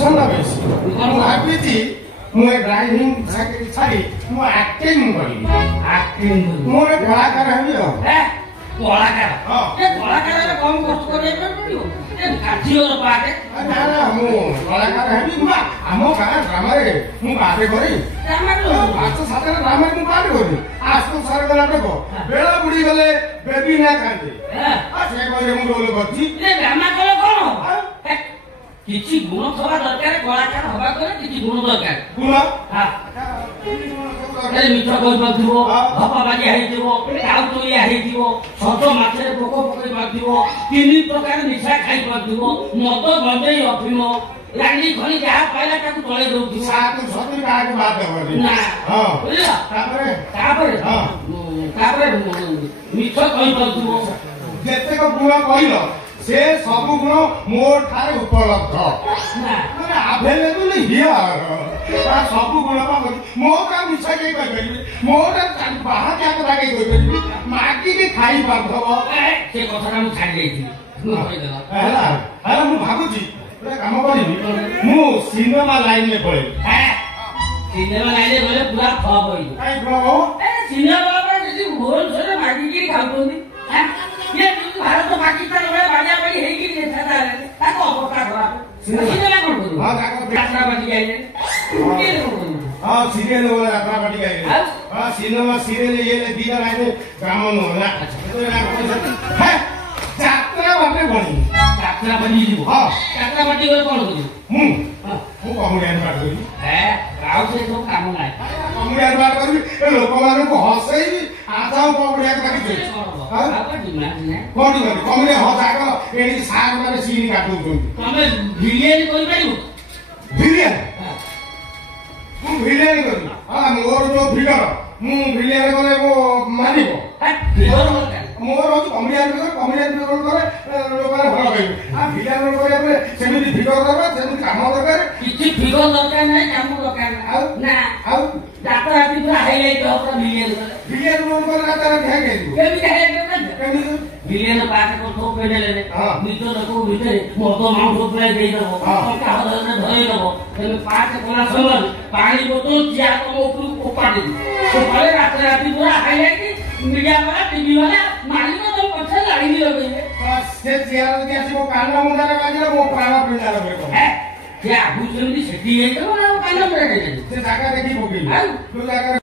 tension बेसी भाभी मुझे ड्राइविंग छाड़ी मु एक्टिंग करी मु कलाकार हेबी कलाकार ए कलाकार कम कष्ट करे पड़ियो ए काठियो पाटे ना ना मु कलाकार हेबी आम गाँ ड्रामा रे मु बाटे करी ड्रामा रो पांच सात ड्रामा मु बाटे करी आज तो सारे गला देखो बेला बुड़ी गले बेबी ना कांदे आ से कहले मु रोल करछि ए ड्रामा कले कोन किछि गुण थवा दरकार कलाकार हवा करे किछि गुण दरकार गुण हां ए मिठा कोइ बदिबो भपा बाजी हाइ दिबो काउ तोई हाइ दिबो छोट माछरे पोको पकई बदिबो तीन प्रकार निशा खाइ बदिबो मद गंजई अफिम रानी घणी जहा पाइला ताकू तळे दउथि सात सती काक बात देबो ना हां बुझला तापरे मिठा कोइ बदिबो जेते को गुण कहिलो से सब गुण मोर ठारे उपलब्ध माने अवेलेबल हियर सब गुण मो का मिछा के कहि मोर बाहा क्या करा के कहि माटी के खाई पाथब से कथा हम छाड़ देथि हला हला मु भाबुची पूरा काम करिबी मु सिनेमा लाइन में पळे सिनेमा लाइन में गले पूरा खप होई काई गो ए सिनेमा में जदी भोर से माटी के खाउतोनी ये भारत पाकिस्तान में बाजा बाजी हेगी नेता ताको अवस्था खराब सिनेमा कोन करू हां यात्रा बाजी आइले के करू हां सीरियल वाला यात्रा बाजी आइले हां सिनेमा सीरियल ये दिया आइले ब्राह्मण होला है यात्रा बाटे बनी यात्रा बाजी जीव हां यात्रा बाजी गले कोन करू मु कॉमेडियन बात करी है राव से तो काम नाही कॉमेडियन बात करी ए लोक मानु को हसई आजाओ कॉमेडियन बात करी हां कोडी कोडी कॉमेडी हो जाको एडी साग माने सीनी काटू तमे विलियन कोइ पाइबो विलियन मु विलियन करी हां मोर जो फिगर मु विलियन करे वो मानिबो फिगर मोर हो कॉमेडियन रोल करे लोक भल कहबे आ विलियन रोल करे अपने सेमिति फिगर करबा सेमिति काम दरकार किछि फिगर दरकार नै काम दरकार ना आ डाक्टर आदि पूरा हाईलाइट हो पूरा विलियन रोल करे तारा ध्यान के केमि विलियन पाठ को तो पेडले नितो रको भीतर मोतो माउंट उपरे देई दबो का हदने धरै दबो तमे पाठ कोला समय पानी बोतल चिया को ऊपर उपाडी तो परे रात रात पूरा हाईलाइट मीडिया वाला टीवी वाला मालिक तो पछे लाड़ी लगइले से चिया के आसी कान मुंडा रे बाजिले मो प्राण पिंडा रे है क्या बुझली सेठी है तो कान मुंडा रे से जागा देखि बोगी तो जागा